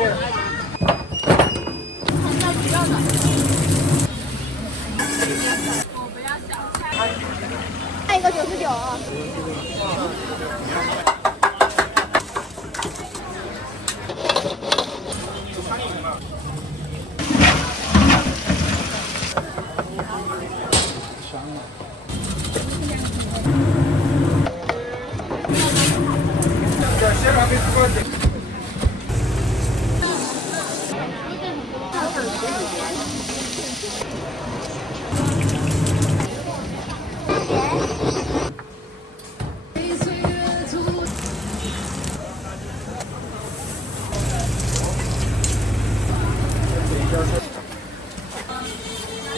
不要的。再一个99。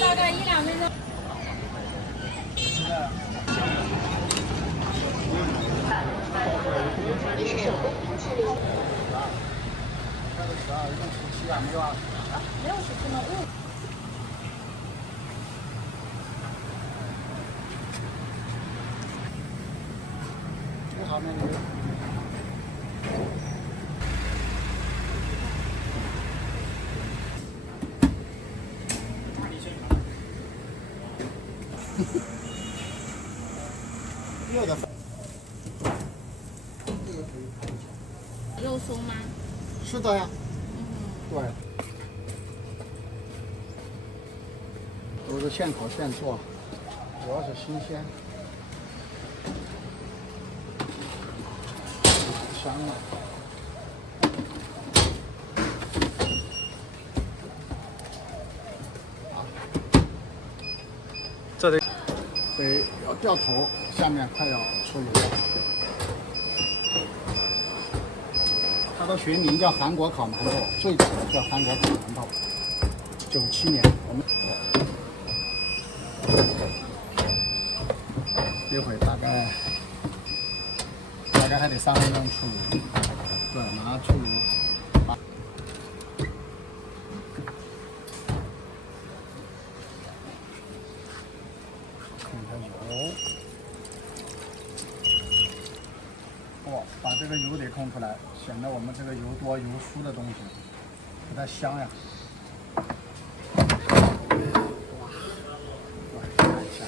大概1-2分钟。你是手动弹起铃。没有17吗？好，那个。热的。肉松吗？是的呀。对。都是现烤现做，主要是新鲜。香了。这得要掉头，下面快要出炉了。它的学名叫韩国烤馒头，最早的叫韩国烤馒头。97年，我们一会大概还得3分钟出炉。对，马上出炉。看看油。哇，把这个油得控出来，显得我们这个油多油酥的东西不太香呀。哇，看一下。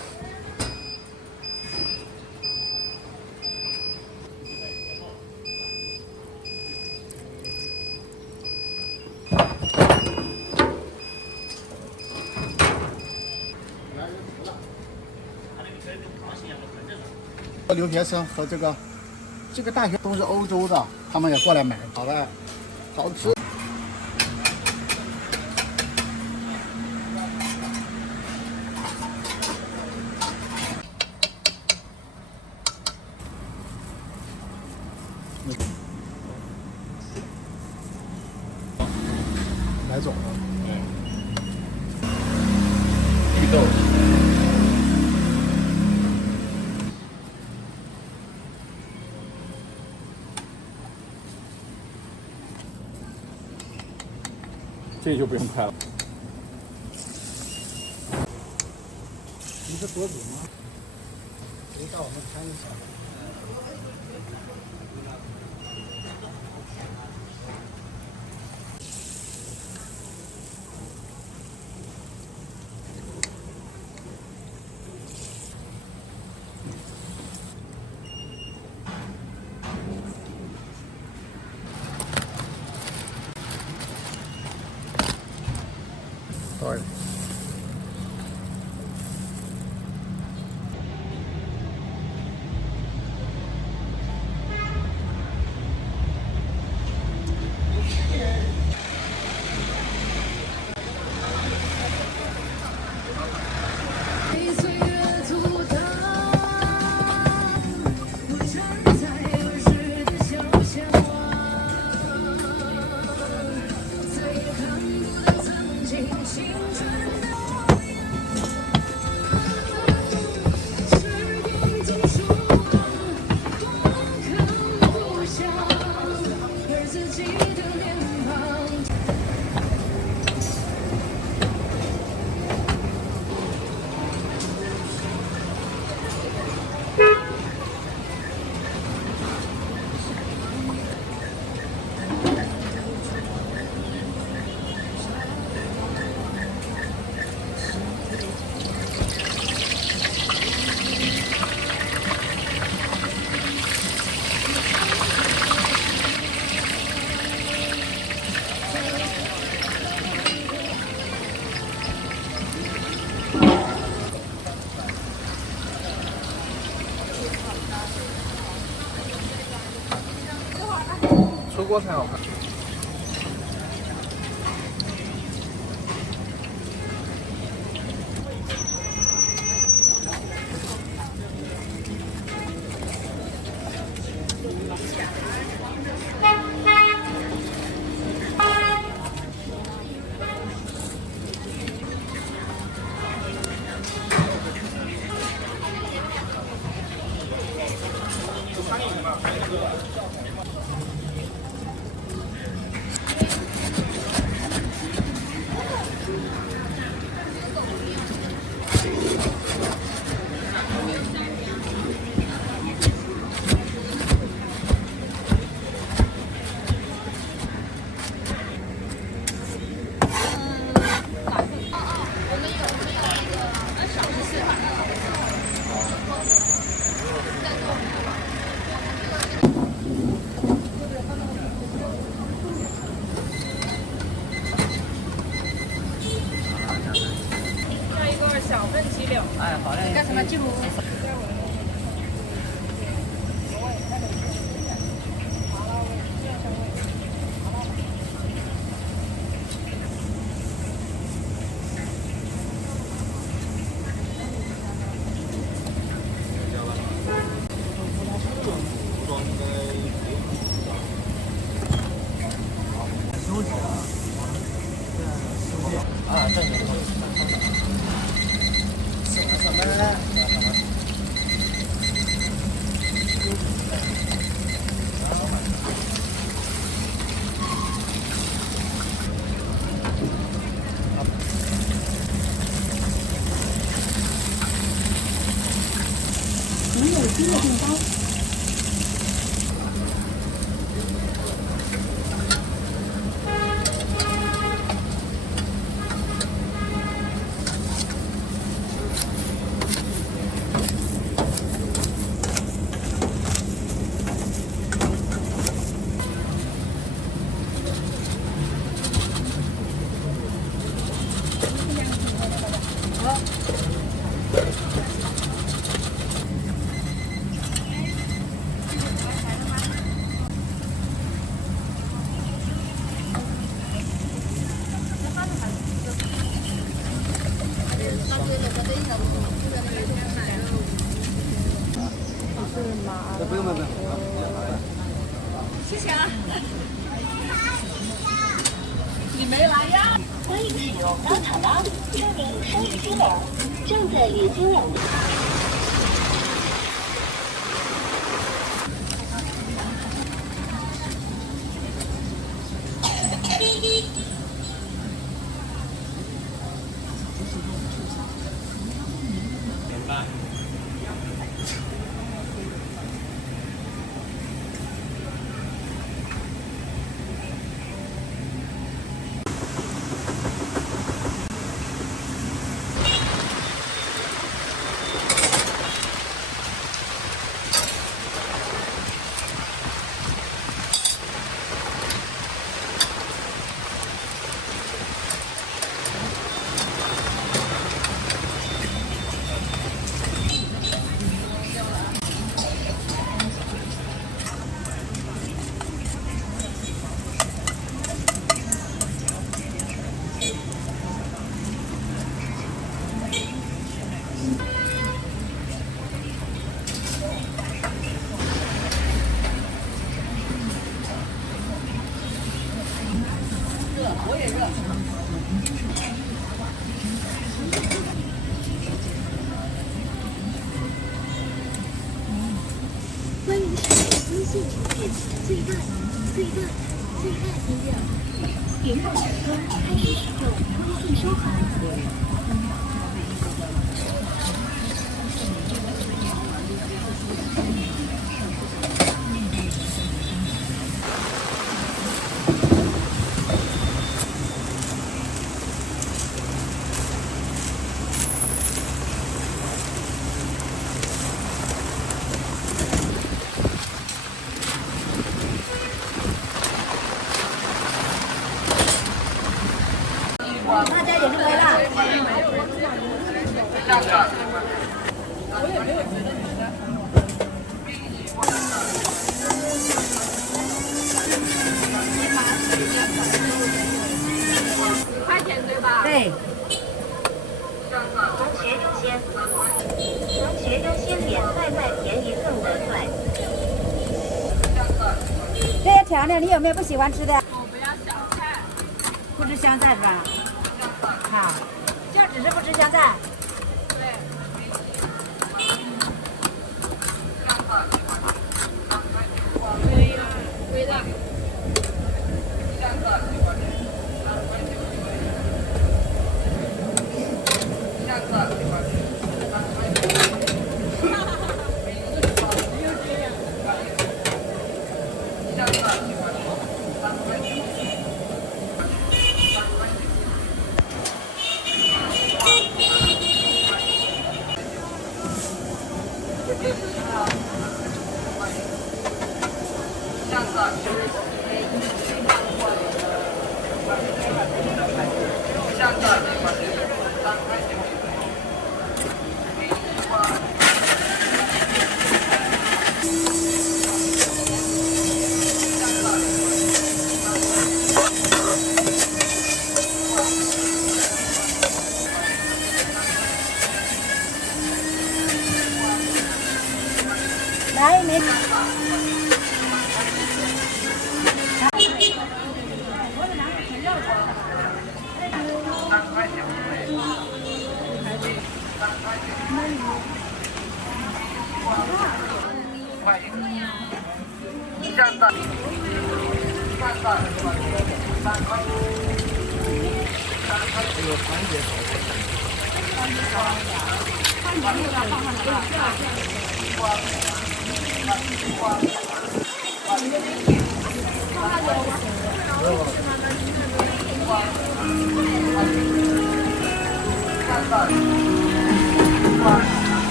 留学生和这个大学都是欧洲的，他们也过来买，好的，好吃。买走了。绿豆。这就不用开了。你是多久吗？可以到我们看一下。对。青春。锅才好看。哎，好嘞。干什么记录？啊，正经。什么？您有新的订单。不用，谢谢啊。你没来呀？欢迎使用稻草拉里，证明收益金额，正在与金额。欢迎使用微信图片最大音量。云梦小哥开始使用微信收款。大家也是回来。我也没有觉得你是。对。同学优先，同学优先点外卖便宜更能赚。这些调料你有没有不喜欢吃的？我不要香菜。不吃香菜是吧？好，就只是不吃香菜。来，没。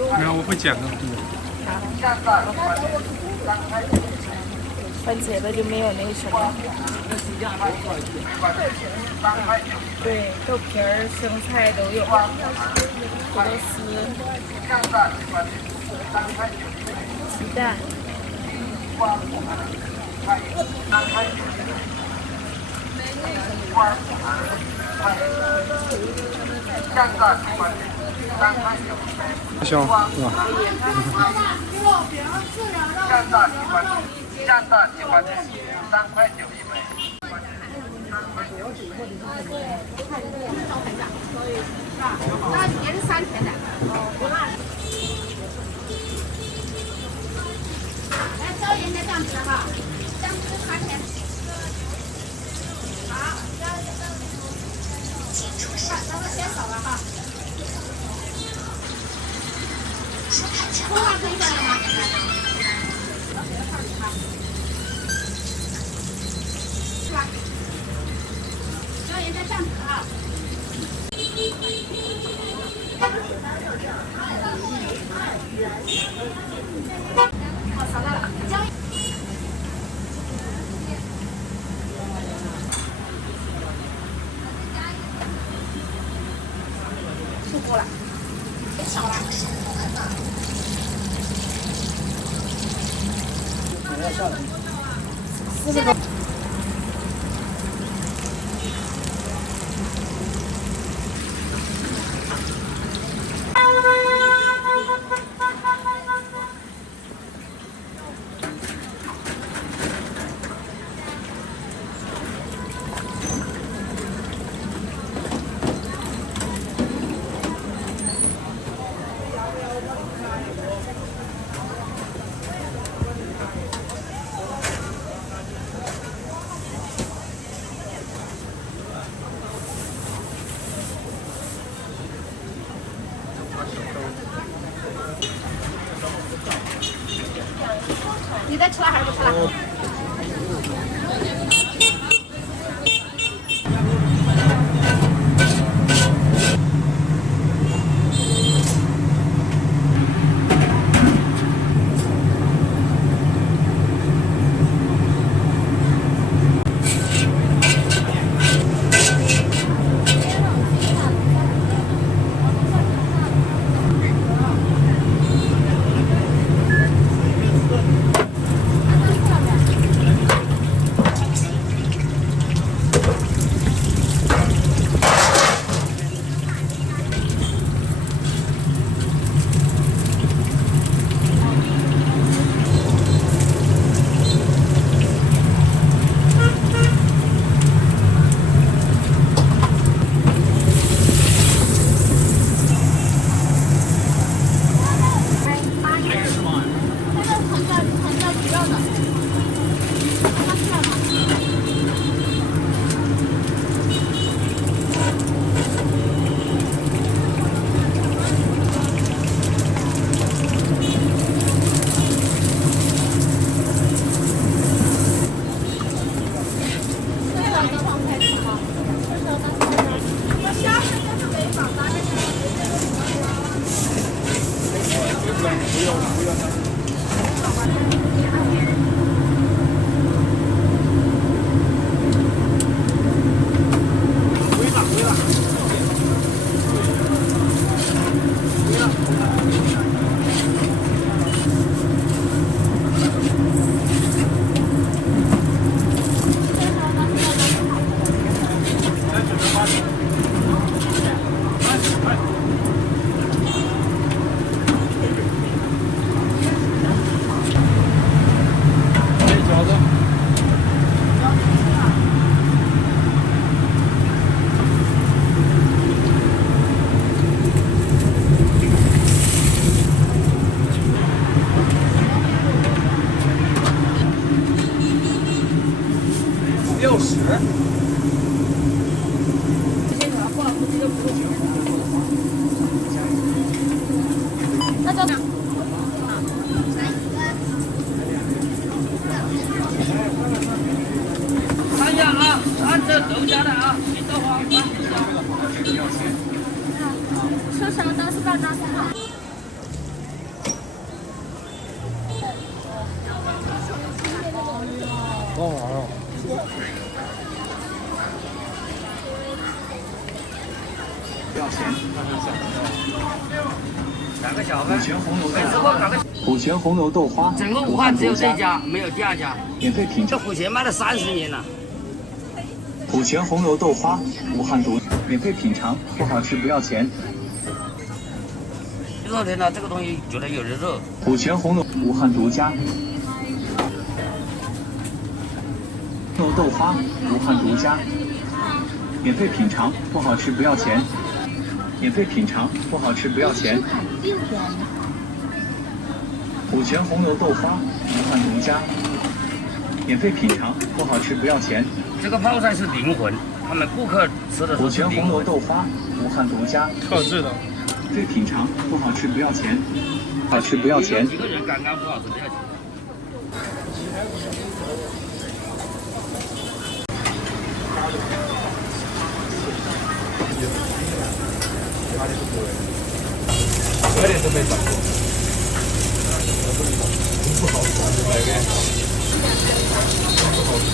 没有，我会剪的。番茄的就没有那个什么。对，豆皮儿、生菜都有，土豆丝、鸡蛋。香，是吧？那也是3天的。来，椒盐的酱汁哈，酱汁3天。好，咱们先扫了哈。葱花可以放了吗？是吧？椒盐的酱汁哈。好，扫到了。椒盐。出锅了，少了。要下来。40个。你再吃了还是不吃了？ 60。那就看一下啊，按这豆家的啊，你豆花说什么东西到张三号？好玩哦。不要钱。两个小分。全红油每次我搞个虎泉红油豆花，整个武汉只有这家，没有第二家。免费品尝。这虎泉卖了30年了。虎泉红油豆花，武汉独，免费品尝，不好吃不要钱。热天呢，这个东西觉得有点热。虎泉红油，武汉独家。红油豆花，武汉独家。免费品尝，不好吃不要钱。免费品尝，不好吃不要钱。6元。虎泉红油豆花，武汉独家。免费品尝，不好吃不要钱。这个泡菜是灵魂，他们顾客吃的时虎候是泉红油灵魂。豆花，武汉独家。特制的。免费品尝，不好吃不要钱。好吃不要钱。几个人刚刚不好吃不要钱。有点都没长过。不好吃，买个。不好吃。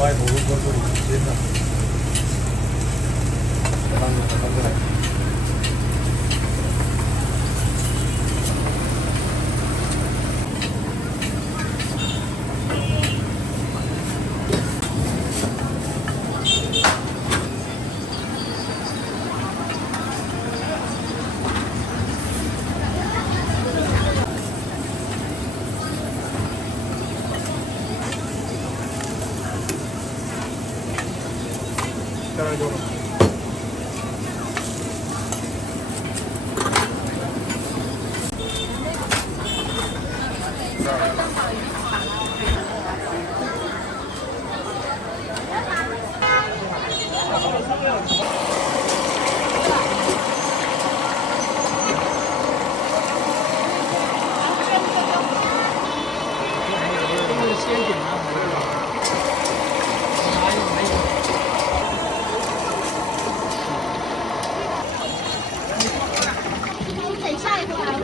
外头如果说真的，当然有了。等下一个来买。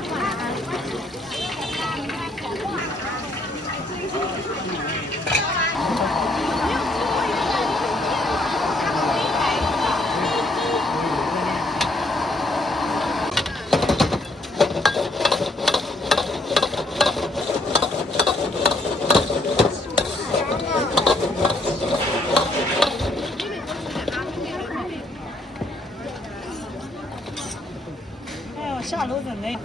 哎呦，下楼真累。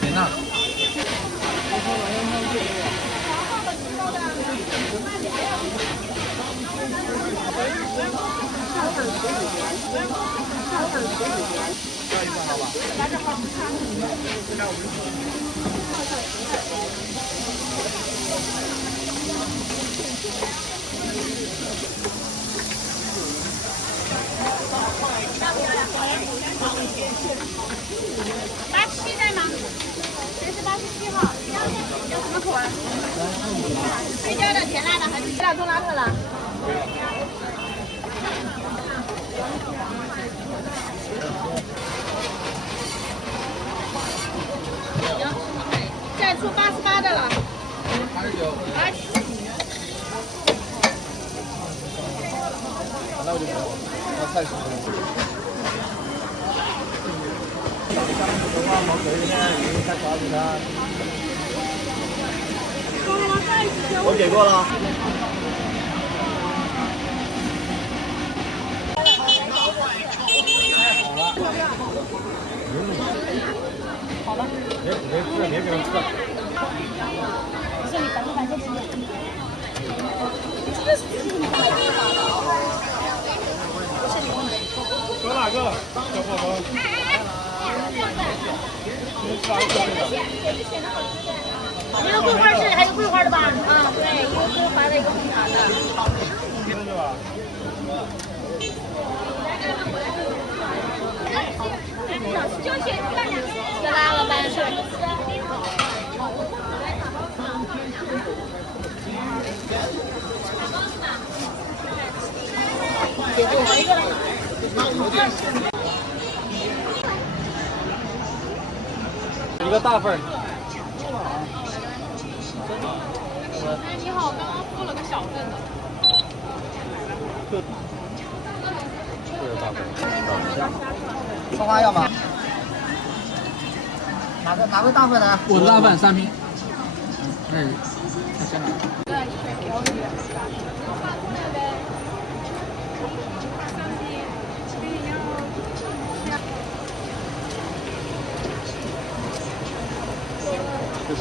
别那。87在吗？这是87号，要什么口味？黑椒的、甜辣的还是辣中拉特了？行，再出88的了。87。那我就不要了，那太舒服了。我给过了。好了。别吃，别给他吃了。不是你等一会儿再吃。说哪个？小火锅。一个桂花是还有桂花的吧？啊，对，一个桂花的，一个红糖的。是吧？这拉了半是。一个大份儿。哎，你好，刚刚付了个小份的。这个大份儿。葱花要吗？哪个大份的？我的大份3瓶。嗯，太香了。这个。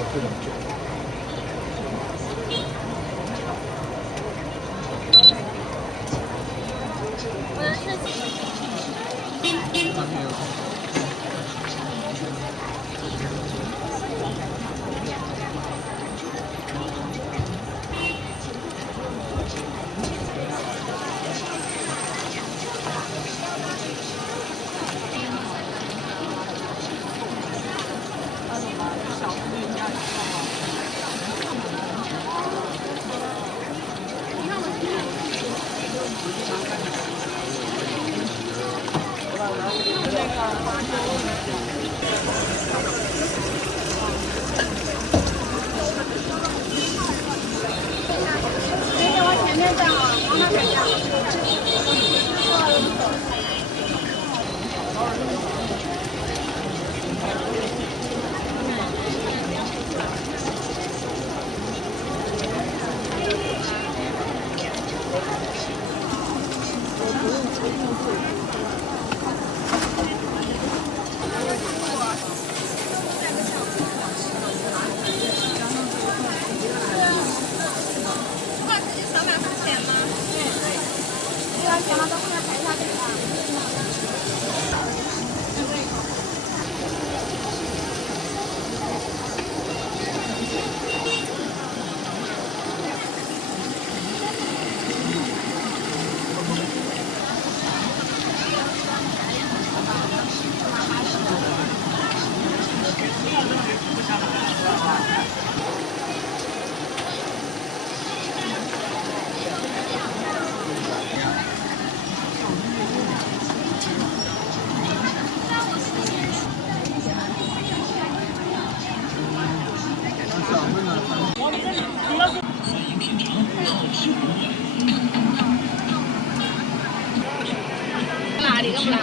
辣的跟不辣？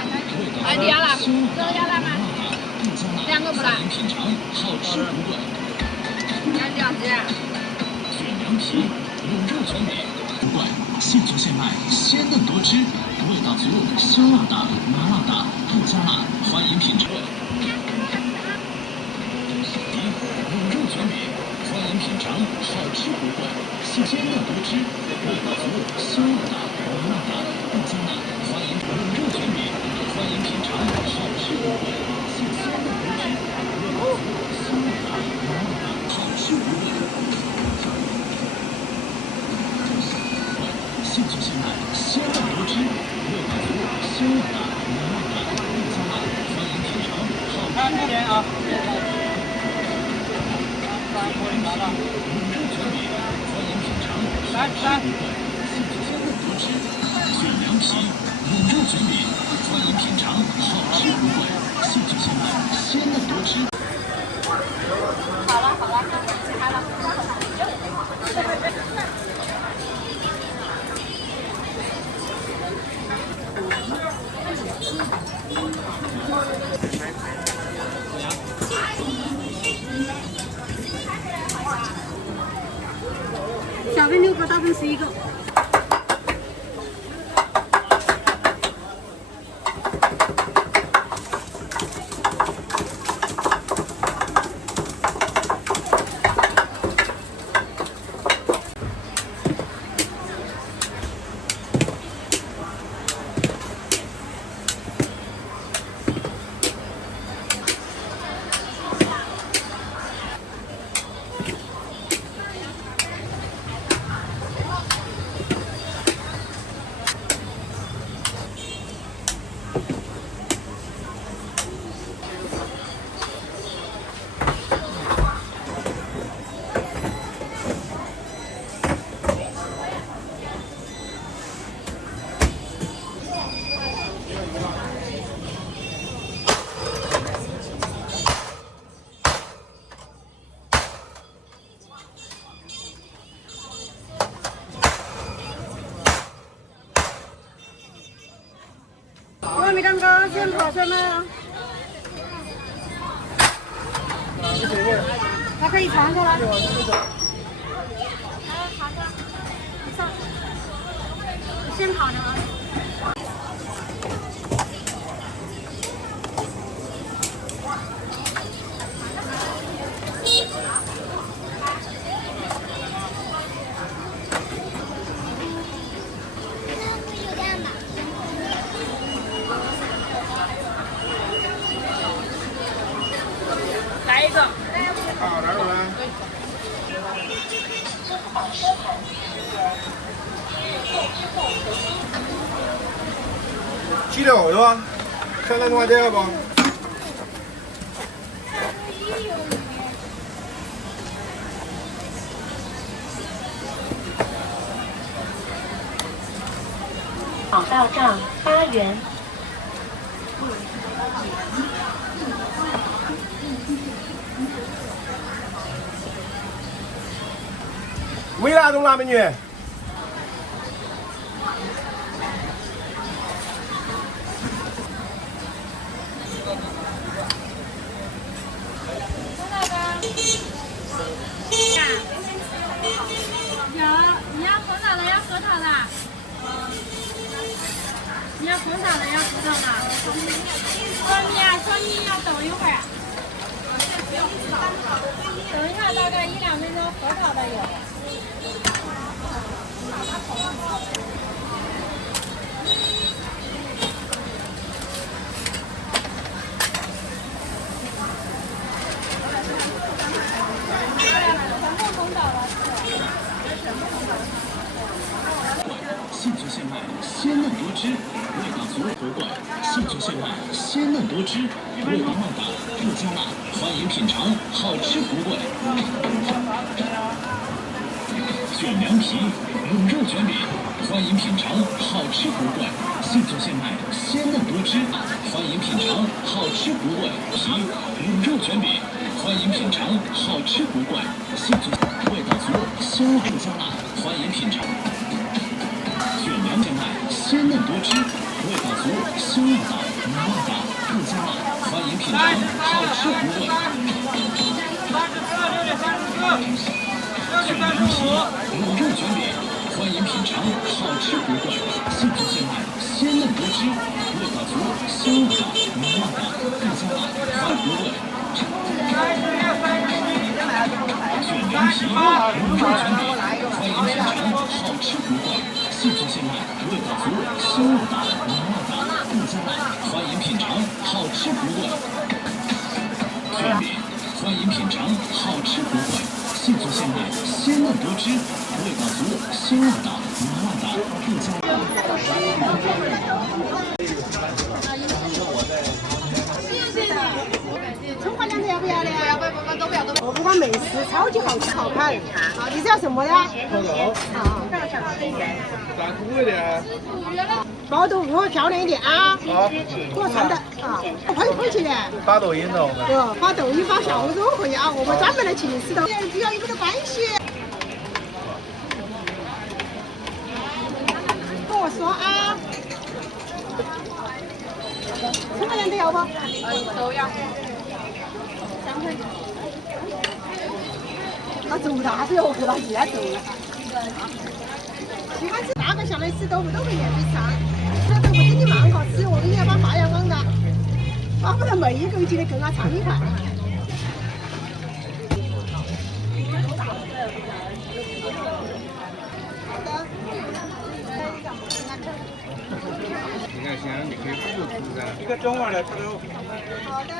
哎，你要辣？这个要辣吗？两个不辣。要两只。现做现卖，鲜嫩多汁，味道足，香辣的、麻辣的，不加辣，欢迎品尝。卤肉卷饼，欢迎品尝，好吃不贵，鲜嫩多汁，味道足，香辣的、麻辣的，不加辣，欢迎卤肉卷饼，欢迎品尝，好吃不贵，鲜嫩多汁，味道足，香辣的、麻辣的，好吃不贵。现做现卖，鲜嫩多汁，味道足，香辣的、麻辣的，不加辣，欢迎品尝，好吃不贵。卤肉卷饼，欢迎品尝，好吃不贵，现做鲜嫩多汁，卷凉皮，卤肉卷饼，欢迎品尝，好吃不贵，现做现卖，鲜嫩多汁。好了好了，起开了。小份6个，大份11个。糯米蛋糕现跑出来了，它可以尝出来。现跑的吗？来一个。好，哪种呢？鸡柳是吧？现在弄完这个不？好到账8元。微辣中辣美女。你要核桃的，要核桃的。你要核车上的要知道吗？说你要等一会儿。等一下，大概1-2分钟，核桃的有。兴趣现卖，鲜嫩多汁，味道足，不怪。兴趣现卖，鲜嫩多汁，味道慢打，不加辣，欢迎品尝，好吃不贵。卷凉皮，卤肉卷饼，欢迎品尝，好吃不贵。兴趣现卖，鲜嫩多汁，欢迎品尝，好吃不贵。皮，卤肉卷饼，欢迎品尝，好吃不贵。兴趣味道足，香不加辣，欢迎品尝。卷凉现卖，鲜嫩多汁，味道足，香辣到，麻辣到，不加辣，欢迎品尝，好吃不贵。卷凉皮，卤肉卷饼，欢迎品尝，好吃不贵。兴趣现卖，鲜嫩多汁，味道足，香辣到，麻辣到，不加辣，欢迎不贵。卷凉皮，卤肉卷饼，欢迎品尝，好吃不贵。兴趣现卖，味道足，香辣到，麻辣到，不加辣，欢迎品尝，好吃不贵。卷饼，欢迎品尝，好吃不贵。兴趣现卖，鲜嫩多汁，味道足，香辣到，麻辣到，不加辣。葱花2条要不要的？都不要。我把美食超级好吃好看。啊，你是要什么的？烤肉。啊。咋苦一点？包豆腐漂亮一点啊。好。做成的啊，可以去的。发抖音的我们。对，发抖音发小红书可以啊，我们专门来请你吃的，不要一分的关系。跟我说啊。葱花2条要不？都要。他做大是哟，给他现做了。喜欢吃大个小的吃豆腐都可以免费尝。这豆腐真的蛮好吃，我一定要把发扬光大，巴不得每一个一起来跟他尝一盘。好的。你看，现在你可以不吃噻。一个中碗的猪肉。好的。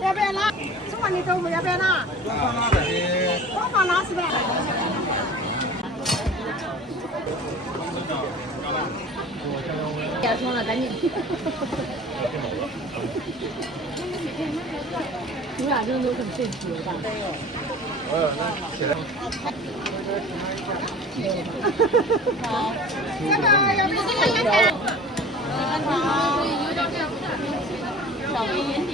要不要拿？中碗的豆腐要不要拿？中方拿的。中方拿是吧？要冲了，赶紧。你俩真的都很正直吧？那起来。这个要不要看看？少一点点。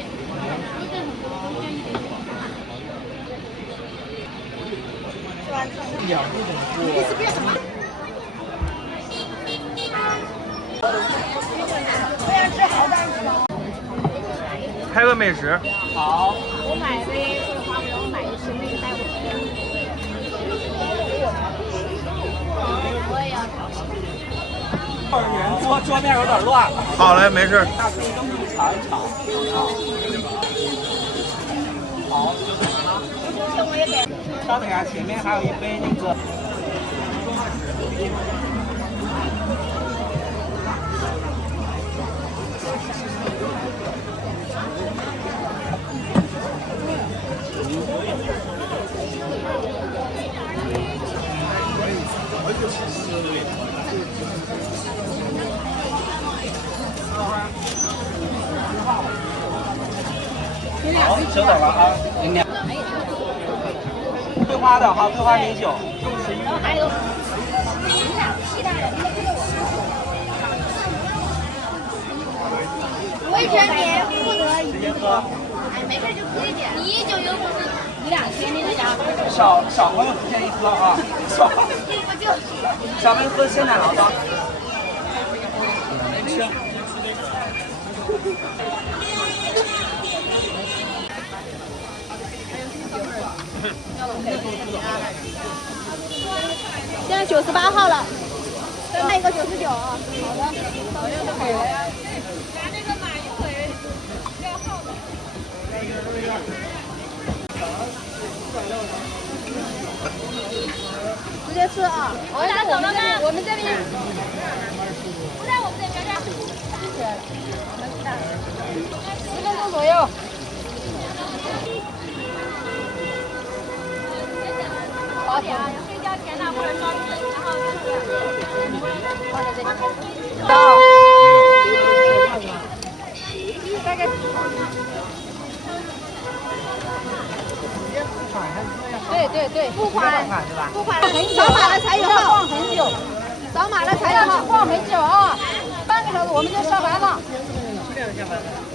你是别什么？拍个美食。好。我买杯桂花没有买一吃那个带我也要桌面有点乱。好嘞，没事。大可以跟你尝一尝。好。稍等一下，前面还有一杯那个。好，久等了啊！桂花的哈，桂花米酒。然后还有维权免不得已。直接喝。哎，没事就喝一点。你就又不是1-2天那个家。小朋友不建议喝啊。我就小朋友喝鲜奶酪的。吃。现在98号了。那个99啊。好的。拿那个马一腿要号的。直接吃啊！我拿走了吗？我们这边。不在我们这边的。谢谢。10分钟左右。好点啊，可以加甜的或者烧鸡，然后放在这里。大概。对，付款是吧？付款了，扫码了才有号，逛很久，扫码了才有号，逛很久啊，半个小时我们就下班了。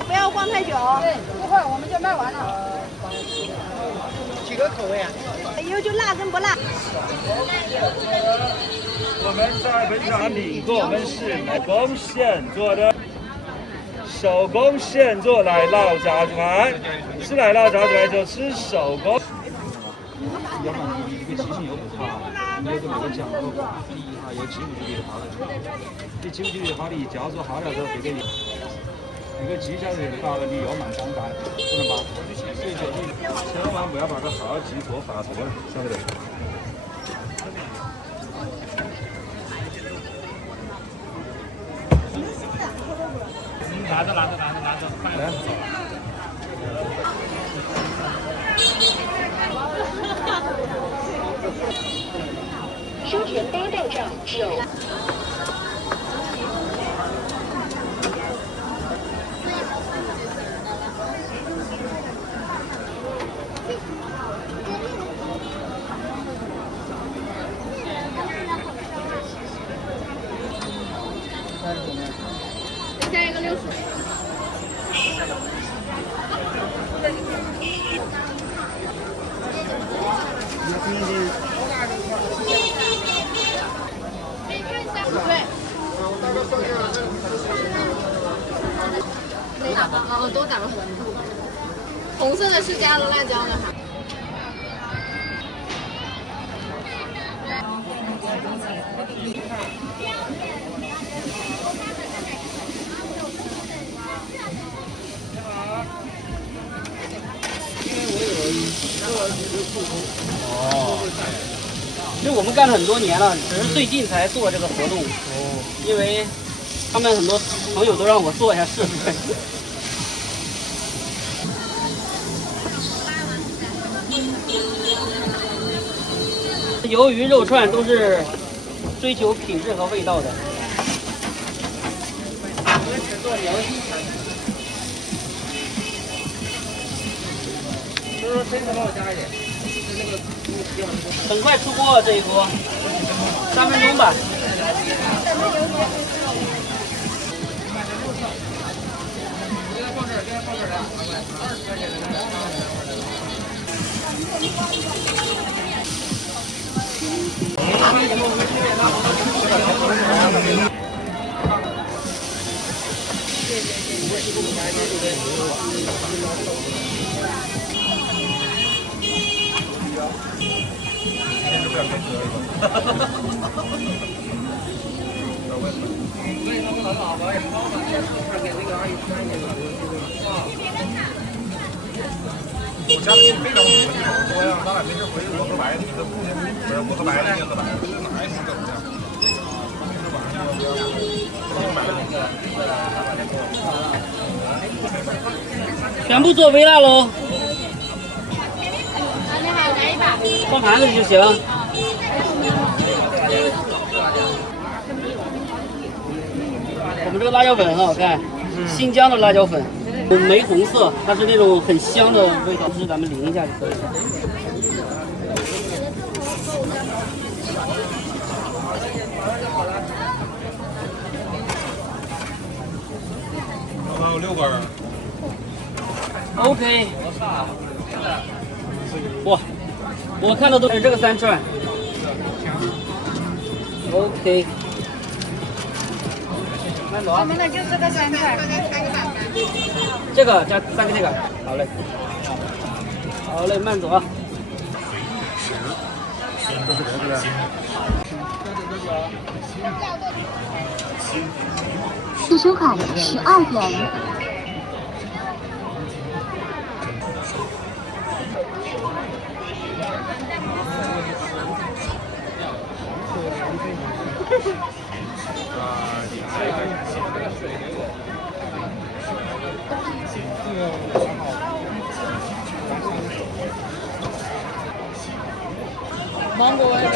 不要逛太久。对，一会儿我们就卖完了。几个口味啊？有就辣跟不辣。我们这份产品我们是手工现做的，手工现做奶酪炸猪排，吃奶酪炸猪排就吃手工。要不然一个记性又不好，有个那个酱肉，第一哈又记不住的话了，你记不住的话，你一叫做好了之后，这个你那个记下来的话，你又慢长大，不能把，所以说你千万不要把这号记错发错了，晓得不？拿着，快点。收钱8到账9。加一个60。没打包，都打包。红色的是加了辣椒的哈。其实我们干了很多年了，只是最近才做这个活动。哦。因为他们很多朋友都让我做一下试试。鱿鱼肉串都是追求品质和味道的。我们只做良心产品。就是谁能帮我加一点？很快出锅了这一锅，3分钟吧。我家里非常多呀，咱俩没事回去我和白的，不是我和白的，你和白的，哪一次都这样。全部做微辣喽。你好，来一把。放盘子就行。我们这个辣椒粉很好看，新疆的辣椒粉，玫红色，它是那种很香的味道，就是咱们淋一下就可以了。还有6根。OK。哇，我看到都是这个3串。OK。我们的就这个3串。这个加3个这个，好嘞。好嘞，慢走啊。自修款12元。芒果味的。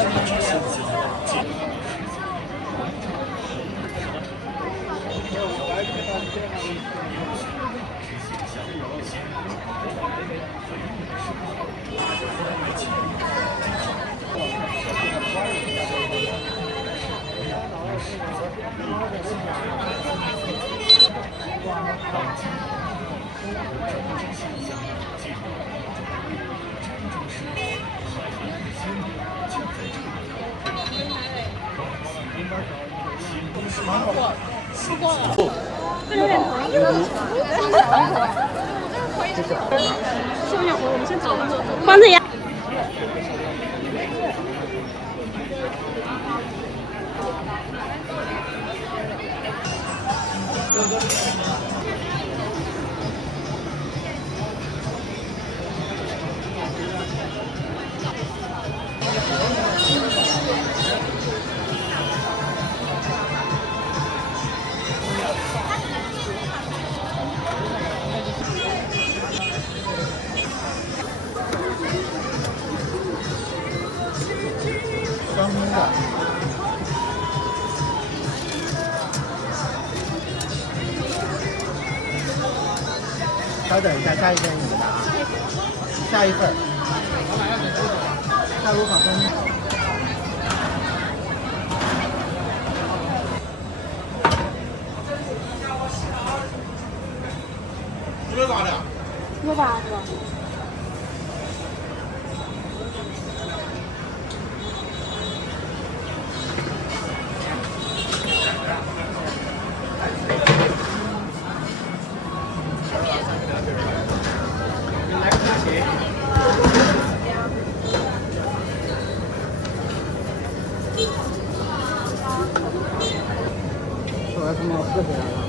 吃过了。这有点疼。我们先走吧。放这呀。双拼的。稍等一下，下一份你们拿。下一份。下炉烤松。多少的？500是吧？我他妈不回来了。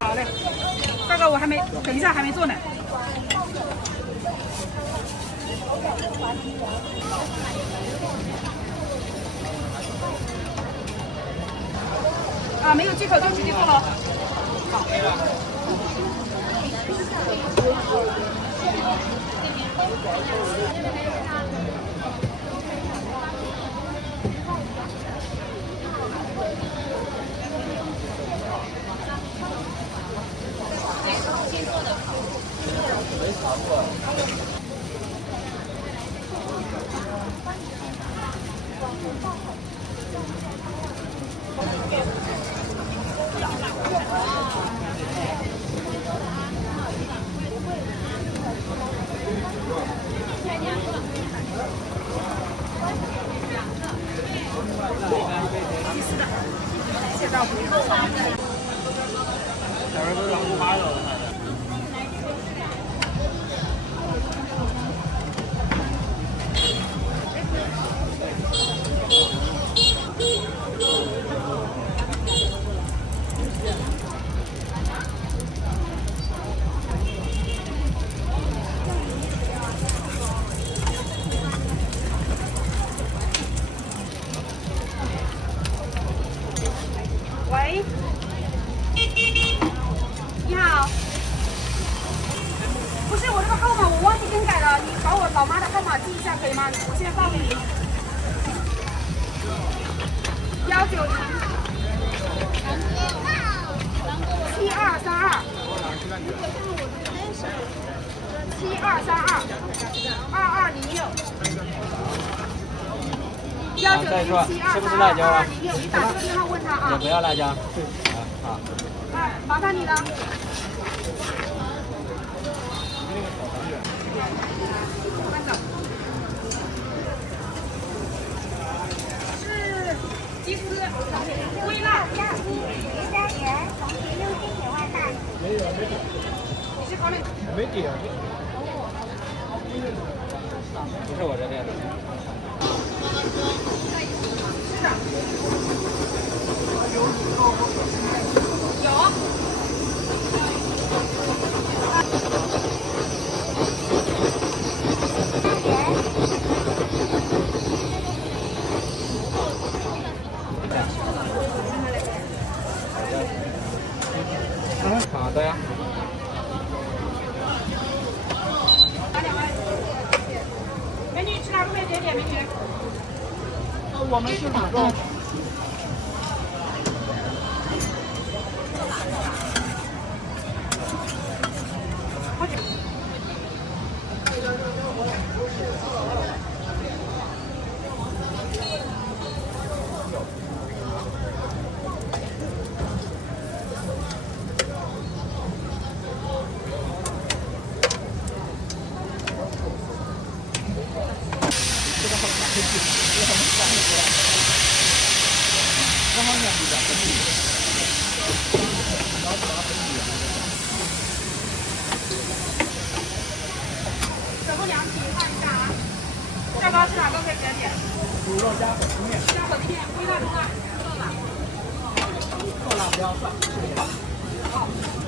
好嘞，这个我还没，等一下还没做呢。啊，没有忌口就直接做了。好。吗？我现在报给你。190。7232。7232。2206。19072322206，你打这个电话问他啊。也不要辣椒。好。麻烦你了。是鸡丝微辣。你是考虑？没点。不是我这边的。有。好的呀。美女吃哪个点点？美女。我们是哪个？手工凉皮看一下啊，下包吃哪个可以点点？猪肉加粉丝面。加粉丝面，微辣中辣，热辣。热辣不要算，谢谢。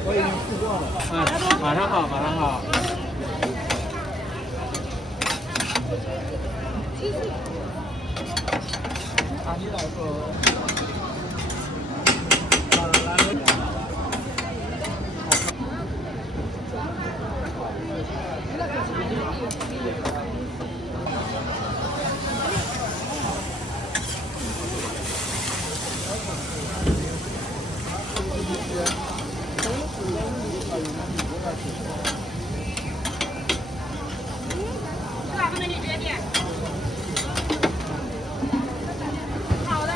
我已经试过了。马上好，马上好。你来个。是哪个美女直接点？好的。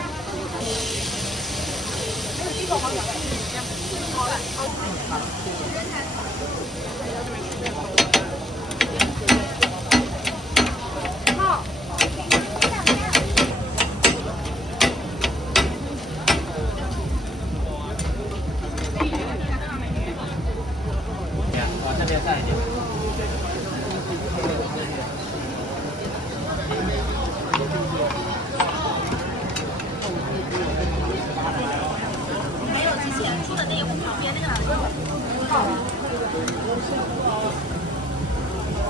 好。往这边站一点。没有机器人出的那个旁边那个哪个？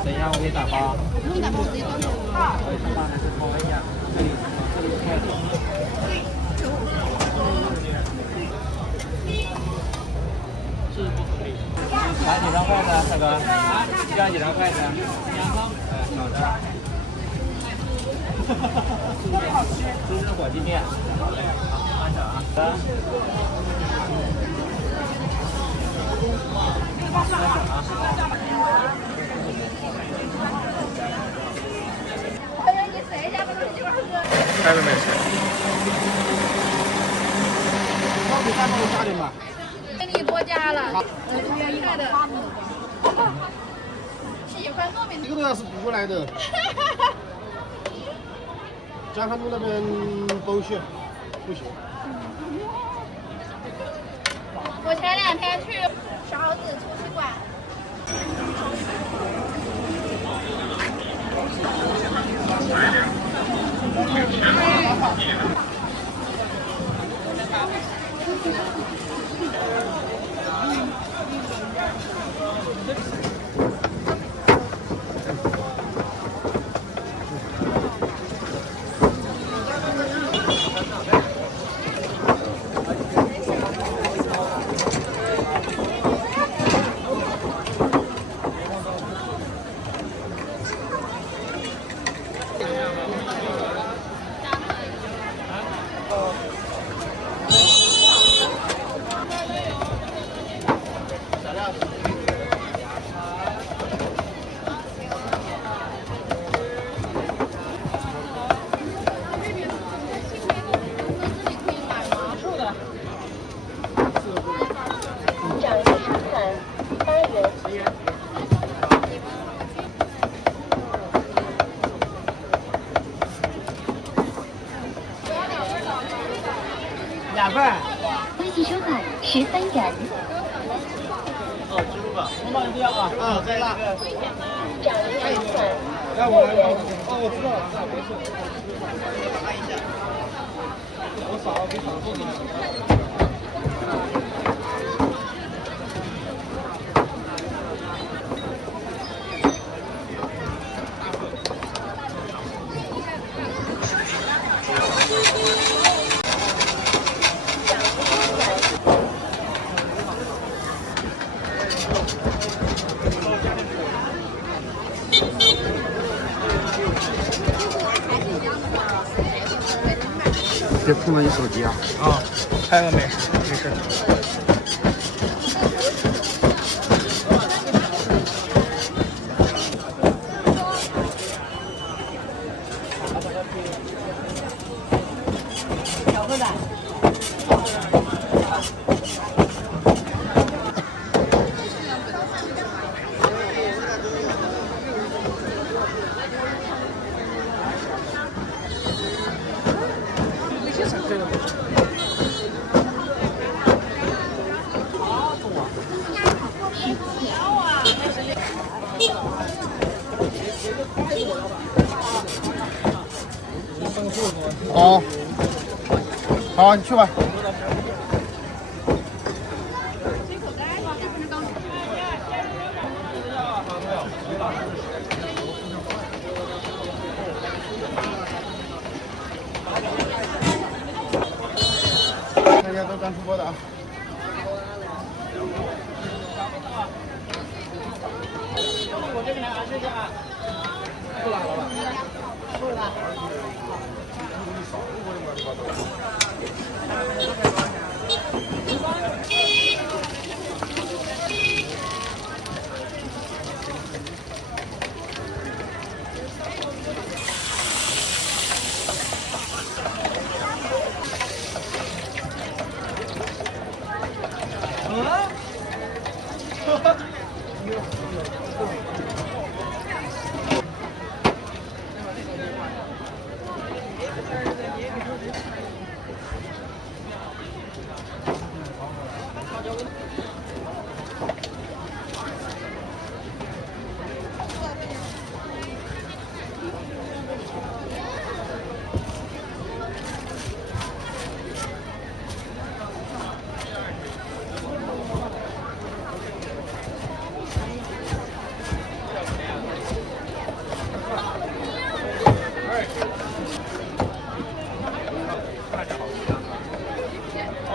等一下，我给你打包。不用打包，直接端走。好。我上班还是包一下，这里是筷子。来几张筷子啊，大哥？要几张筷子？好的。这是火鸡面。慢点啊。我以为你谁家不是这块喝？开了没事。高比饭给我加点吧。给你多加了，原菜的。喜欢糯米。这个都要是补过来的。江汉路那边包馅不行。我前2天去勺子出气馆。2份。关系收款13元。哦，支付宝，红包一定要啊。啊，在那个。找人付款。来，我来。哦，我知道了，没事。看一下。我扫，给扫后面。别碰到你手机啊！啊，拍个没事。小盒子。哦，好，你去吧。大家都刚出锅的啊。我这边来安置一下啊。不来了吧？不来。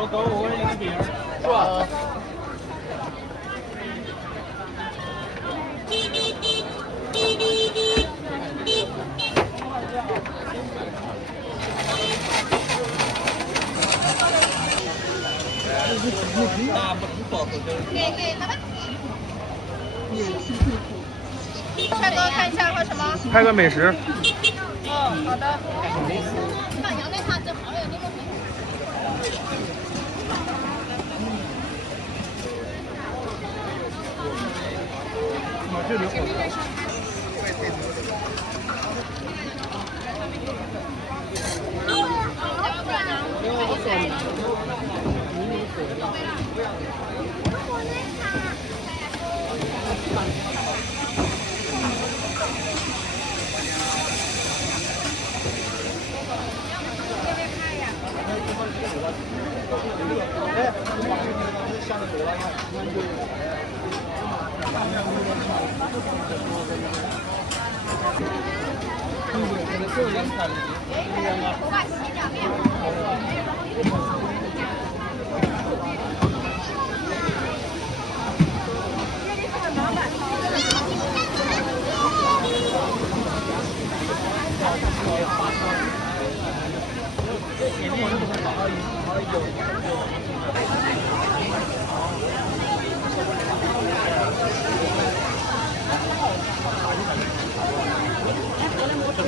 狗5块钱一个饼，是吧？帅哥，看一下喝什么？拍个美食。哦，好的。看杨内塔这好有那个。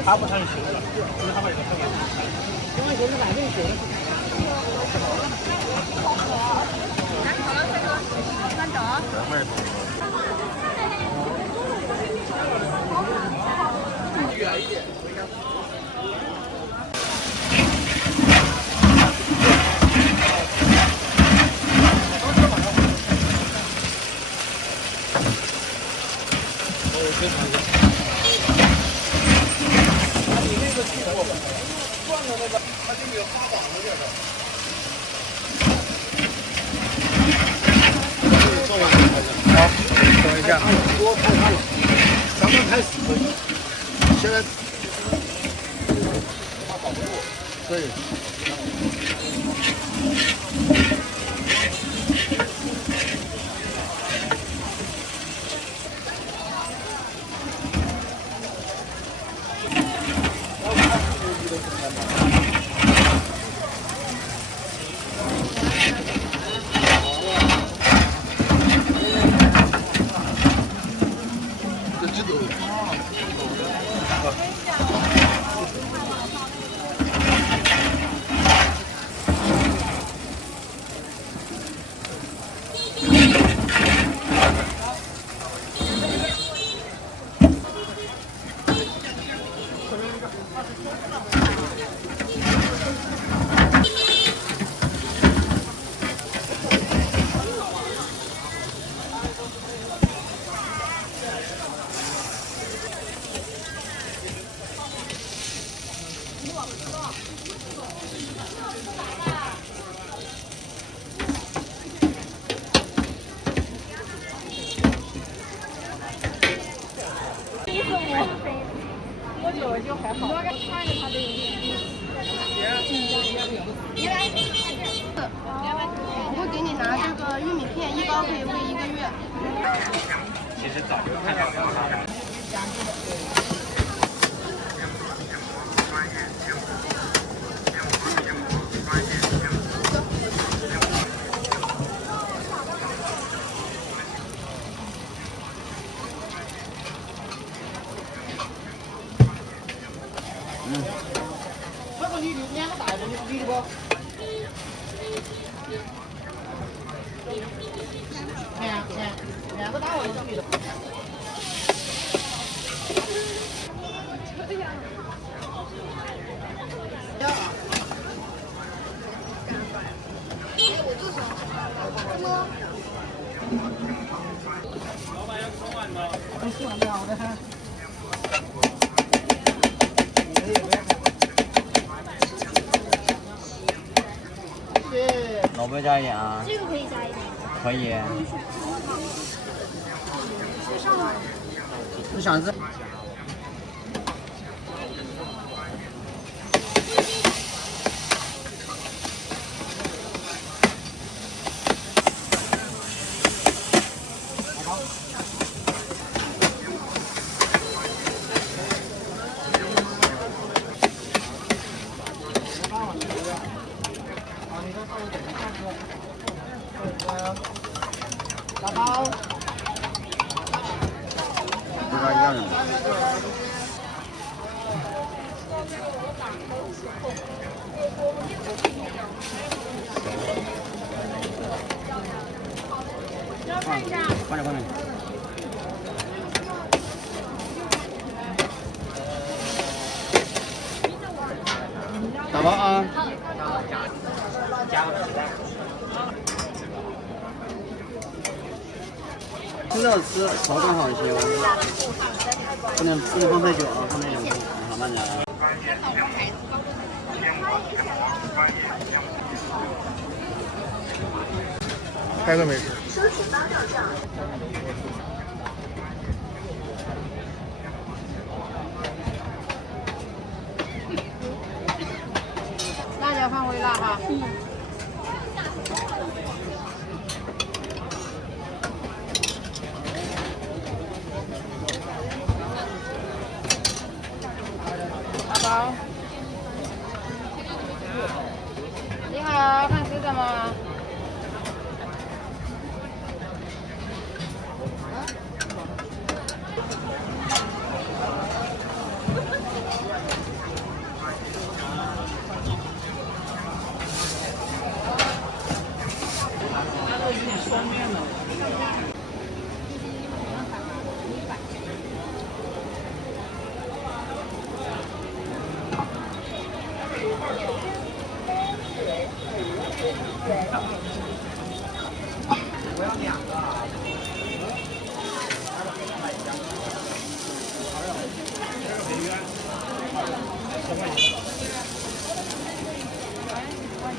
他不参与行了，因为他们有个特别。因为就是买这个。远一点。好，等一下。多太大了，刚刚开始可以，现在怕保不住。对。我给你拿这个玉米片，一包可以喂1个月。其实早就看到了。那个你2个大的，你不？2个大碗都可以的。老板要吃碗的。吃碗的好的哈。萝卜加一点啊。这个可以加一点。可以。你想吃？打包。不知道一样的吗？放点放点。打包啊。趁热吃，口感好一些，不能放太久啊，放太久好慢点啊。开个美食。辣椒放微辣哈。包。你好，看吃什么？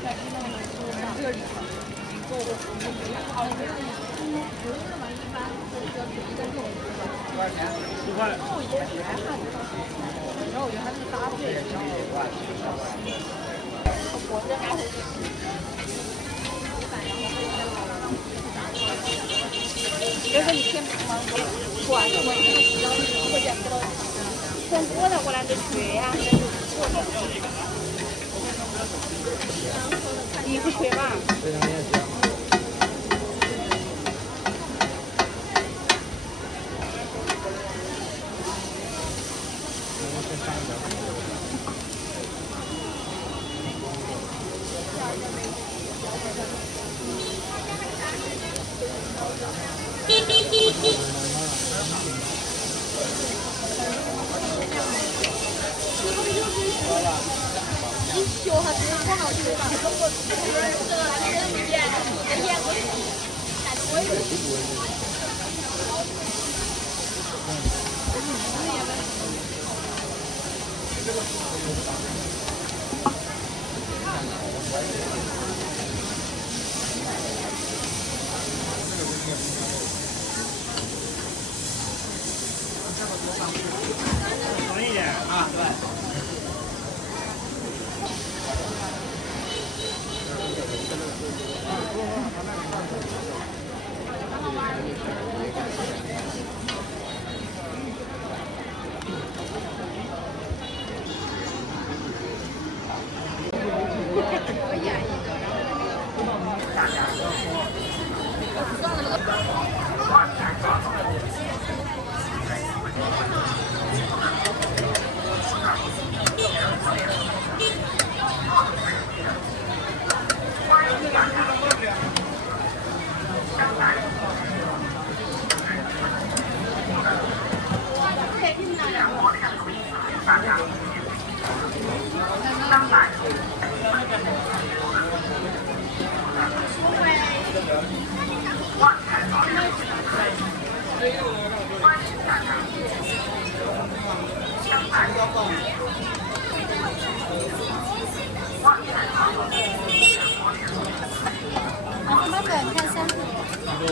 10块。然后我觉得它这个搭配也挺好要是你偏忙，管什么？我讲这个，从锅头过来的缺呀，你不缺吧？非常面积。长一点啊，对。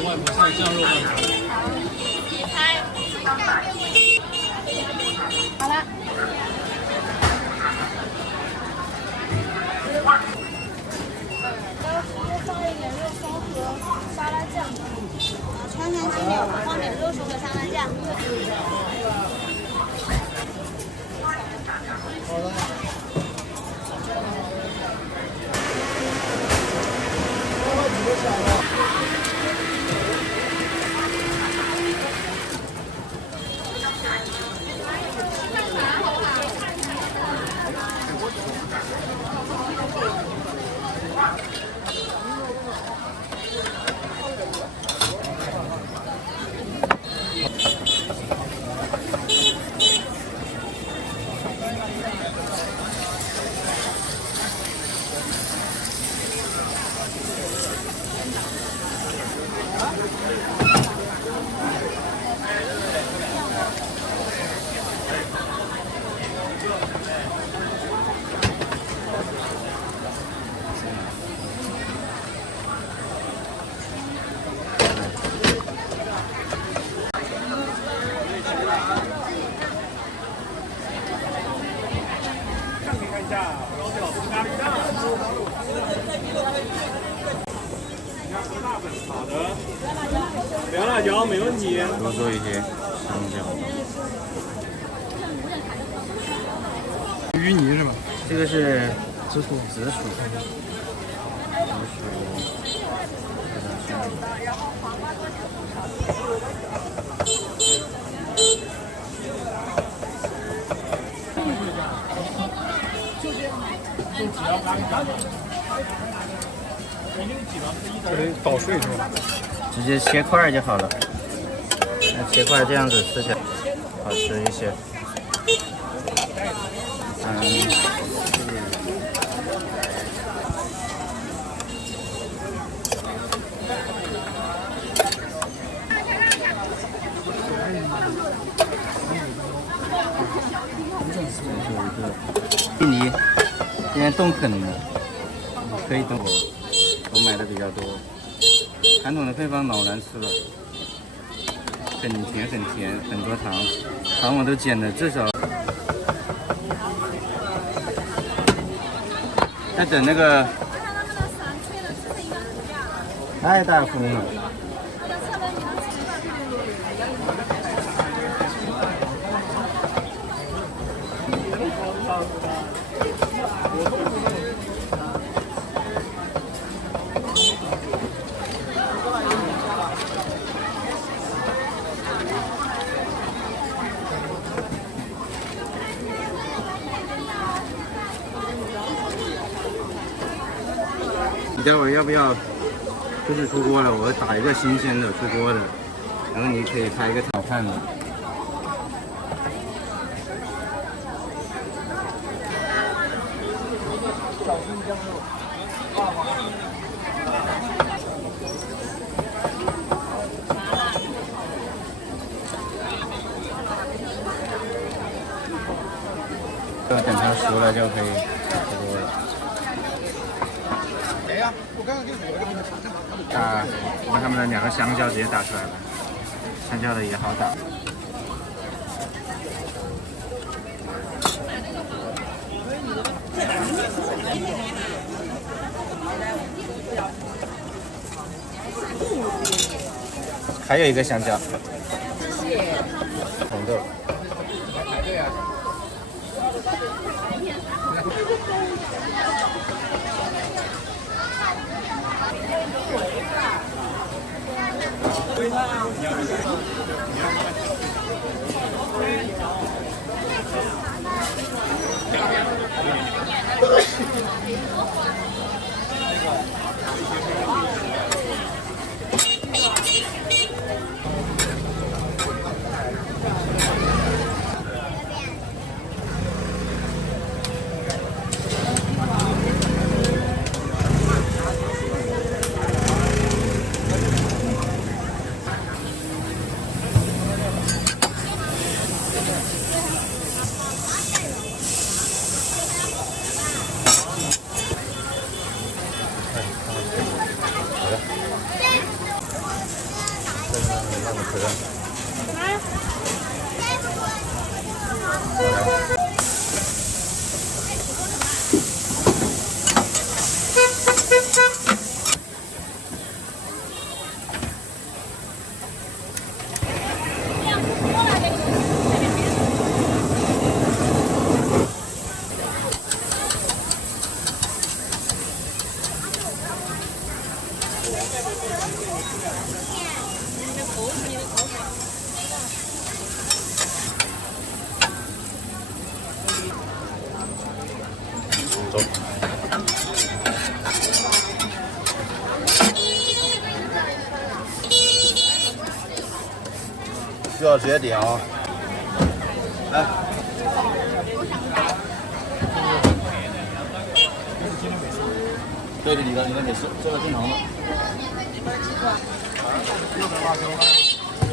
外婆菜酱肉饭。好了。放一点肉松和沙拉酱，川香鸡柳，放点肉松和沙拉酱。好了。几个小的。好的，凉辣椒没问题。多做一些香蕉。芋泥是吧？这个是紫薯。这里捣碎是吧？直接切块就好了。那切块这样子吃起来好吃一些。这是一个芋泥，今天冻啃的。可以等我买的比较多。传统的配方老难吃了，很甜很甜，很多糖，糖我都减了至少。在等那个太大风了。你待会儿要不要就是出锅了？我打一个新鲜的出锅的，然后你可以拍一个好看的。等它熟了就可以出锅了。把他们的2个香蕉直接打出来了，香蕉的也好打。还有一个香蕉，谢谢。红豆。排队啊！走。需要直接点啊！来。对，你的美式，这个正常的。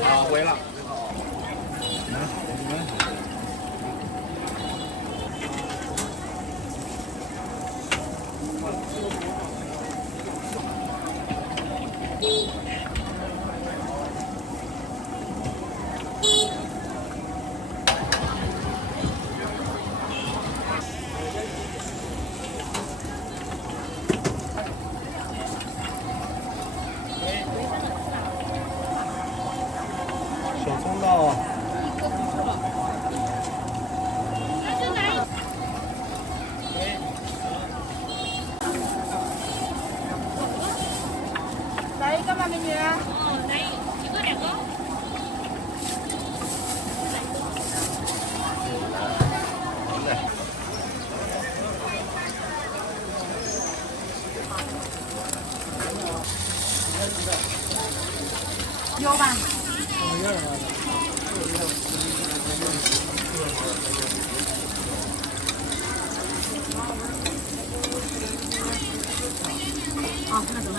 啊，微了。手冲到。来一个吗，美女？来一个2个。有吧？哦，那走吧。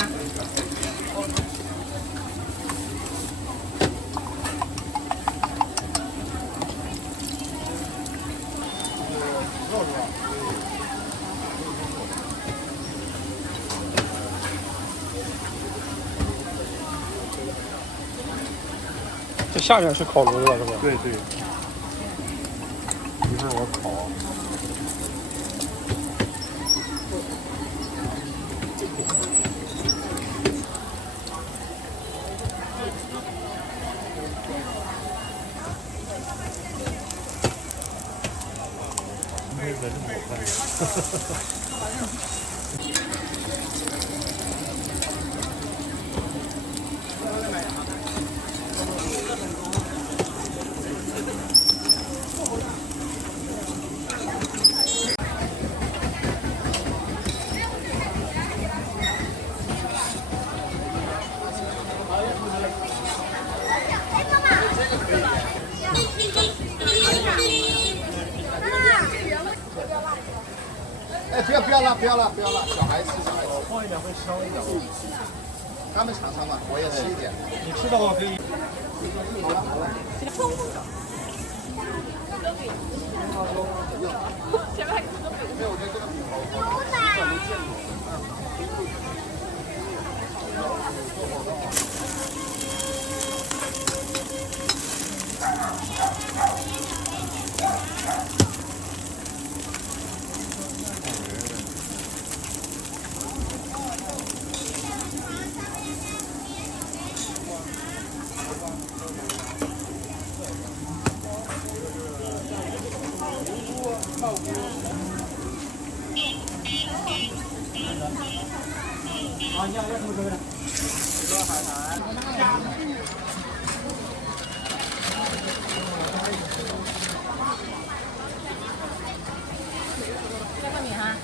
下面是烤炉子是吧？对对。一会儿我烤。没闻着好看。哎，不要了，小孩吃小孩吃。放一点会香一点。他们尝尝吧，我也吃一点。你吃的话可以。好了。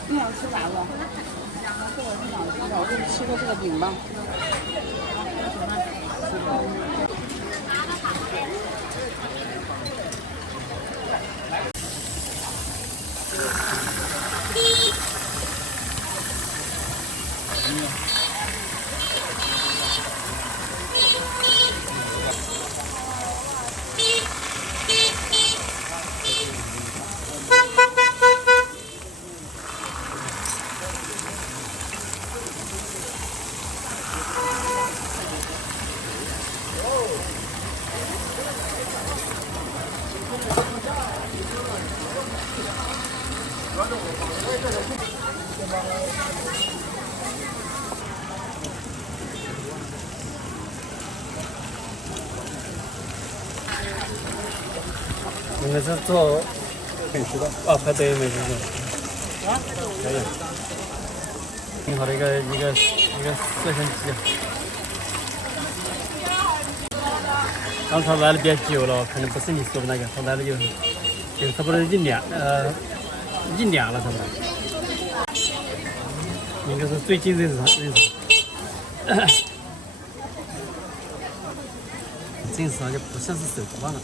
你想吃啥个？这个是想吃的，我给你吃个这个饼吧。你们是做美食的？啊，排队美食的。啊？可以。挺好的一个摄像机。刚才来的比较久了，可能不是你说的那个，他来了有差不多一年了，差不多。应该是最近认识。认识就不像是手抓了。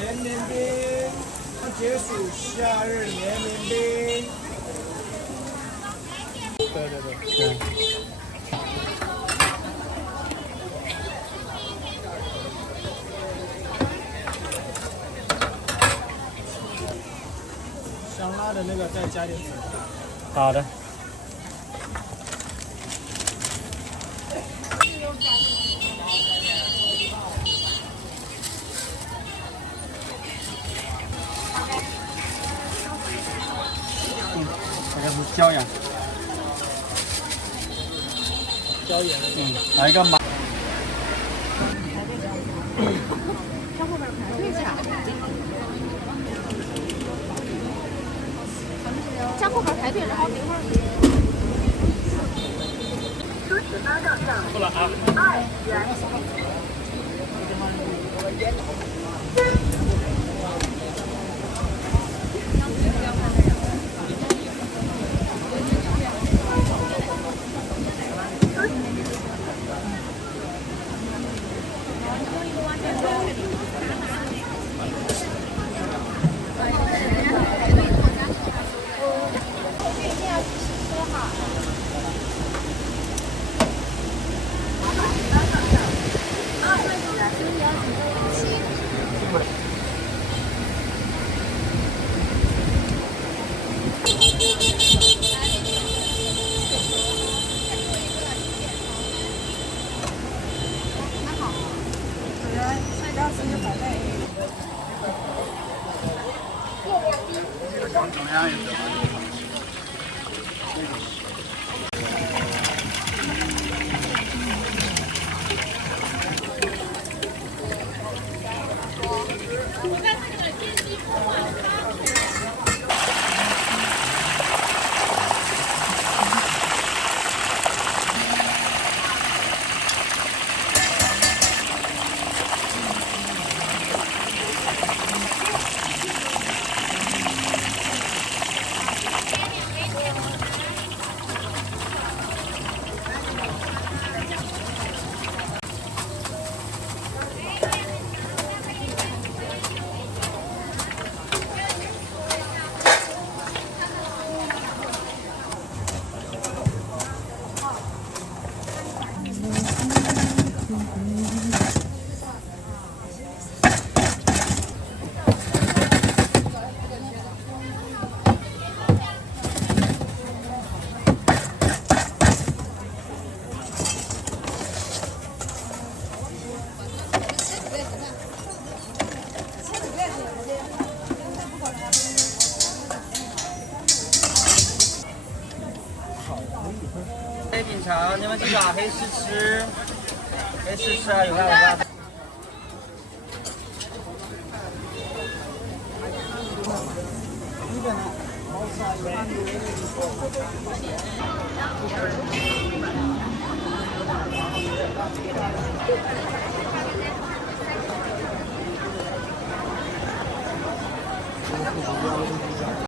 绵绵冰，解暑夏日绵绵冰。对。香辣的那个再加点籽。好的。这个是椒盐。椒盐。来一个麻。他后面排队去。在后边排队，然后等会儿。付了啊。2元。往中央一走。可以品尝，你们记住啊，黑试吃，黑试吃啊，有辣有辣。这个